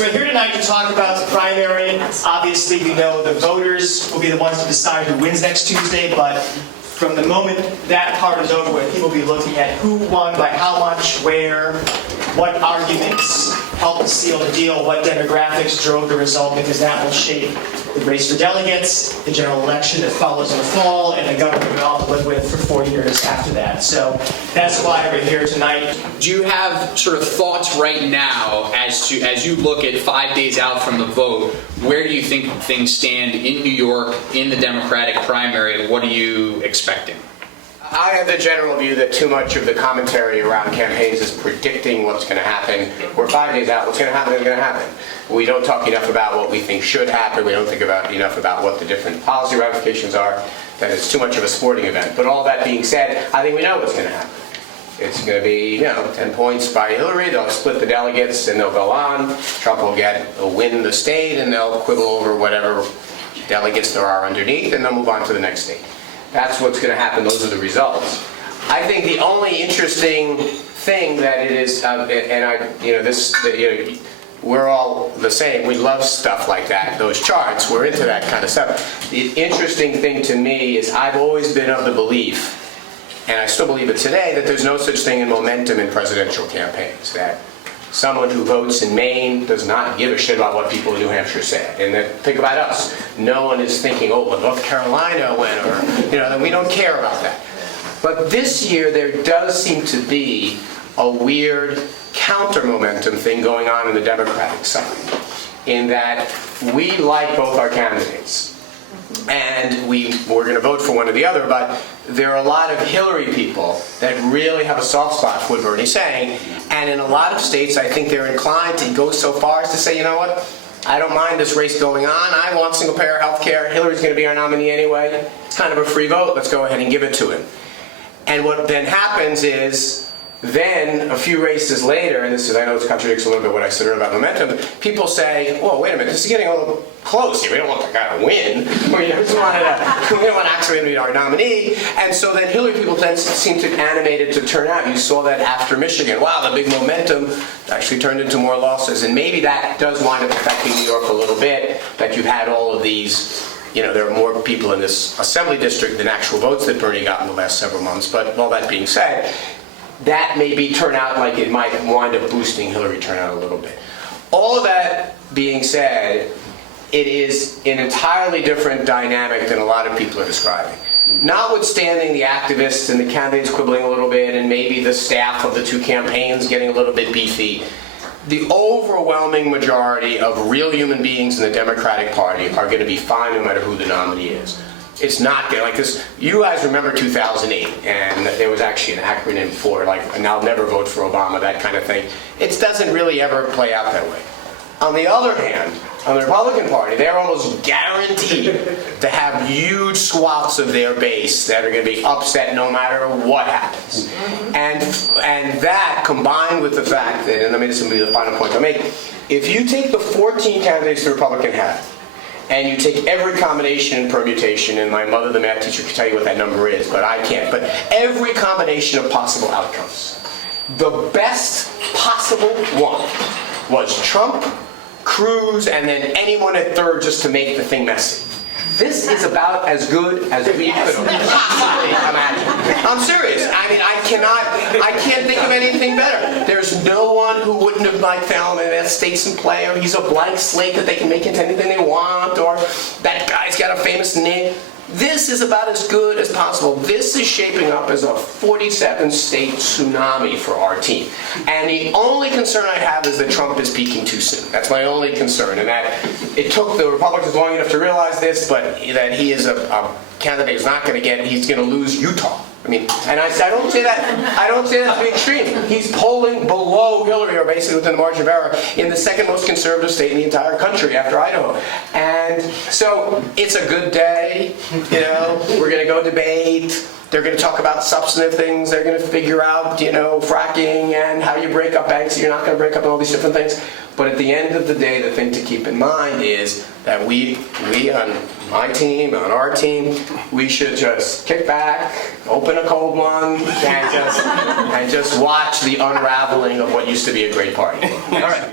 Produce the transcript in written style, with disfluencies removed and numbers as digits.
So we're here tonight to talk about the primary. Obviously, we know the voters will be the ones to decide who wins next Tuesday, but from the moment that part is over with, people will be looking at who won by how much, where, what arguments helped seal the deal, what demographics drove the result, because that will shape the race for delegates, the general election that follows in the fall, and the government we all live with for 4 years after that. So that's why we're here tonight. Do you have sort of thoughts right now as you look at 5 days out from the vote, where do you think things stand in New York in the Democratic primary? What are you expecting? I have the general view that too much of the commentary around campaigns is predicting what's going to happen. We're 5 days out. What's going to happen is going to happen. We don't talk enough about what we think should happen. We don't think enough about what the different policy ramifications are. That it's too much of a sporting event. But all that being said, I think we know what's going to happen. It's going to be, 10 points by Hillary. They'll split the delegates and they'll go on. Trump will win the state and they'll quibble over whatever delegates there are underneath, and they'll move on to the next state. That's what's going to happen. Those are the results. I think the only interesting thing that it is, we're all the same. We love stuff like that. Those charts, we're into that kind of stuff. The interesting thing to me is I've always been of the belief, and I still believe it today, that there's no such thing in momentum in presidential campaigns. That someone who votes in Maine does not give a shit about what people in New Hampshire say. And then think about us. No one is thinking, oh, well, North Carolina went, or, that we don't care about that. But this year, there does seem to be a weird counter-momentum thing going on in the Democratic side, in that we like both our candidates. And we're going to vote for one or the other, but there are a lot of Hillary people that really have a soft spot for what Bernie's saying. And in a lot of states, I think they're inclined to go so far as to say, you know what, I don't mind this race going on. I want single-payer health care. Hillary's going to be our nominee anyway. It's kind of a free vote. Let's go ahead and give it to him. And what then happens is, then, a few races later, and I know this contradicts a little bit what I said earlier about momentum, people say, whoa, wait a minute, this is getting a little close here. We don't want the guy to win. We don't want actually to be our nominee. And so then Hillary people then seem to animate it to turn out. You saw that after Michigan. Wow, the big momentum actually turned into more losses. And maybe that does wind up affecting New York a little bit, that you've had all of these. There are more people in this assembly district than actual votes that Bernie got in the last several months. But all that being said, that maybe turn out like it might wind up boosting Hillary turnout a little bit. All of that being said, it is an entirely different dynamic than a lot of people are describing. Notwithstanding the activists and the candidates quibbling a little bit, and maybe the staff of the two campaigns getting a little bit beefy, the overwhelming majority of real human beings in the Democratic Party are going to be fine no matter who the nominee is. It's not going to, like this. You guys remember 2008, and there was actually an acronym for, and I'll never vote for Obama, that kind of thing. It doesn't really ever play out that way. On the other hand, on the Republican Party, they're almost guaranteed to have huge swaths of their base that are going to be upset no matter what happens. And that, combined with the fact that, and this will be the final point I'll make, if you take the 14 candidates the Republican had, and you take every combination and permutation, and my mother, the math teacher, can tell you what that number is, but I can't. But every combination of possible outcomes, the best possible one was Trump, Cruz, and then anyone at third just to make the thing messy. This is about as good as we could possibly imagine. I'm serious. I can't think of anything better. There's no one who wouldn't have found that state's in play, or he's a blank slate that they can make into anything they want, or that guy's got a famous name. This is about as good as possible. This is shaping up as a 47-state tsunami for our team. And the only concern I have is that Trump is peaking too soon. That's my only concern. And that it took the Republicans long enough to realize this, but that he is a candidate who's not going to get, he's going to lose Utah. And I don't say that to be extreme. He's polling below Hillary, or basically within the margin of error, in the second most conservative state in the entire country after Idaho. And so it's a good day. We're going to go debate. They're going to talk about substantive things. They're going to figure out, fracking and how you break up banks. You're not going to break up all these different things. But at the end of the day, the thing to keep in mind is that we on my team, on our team, we should just kick back, open a cold one, and just watch the unraveling of what used to be a great party. All right.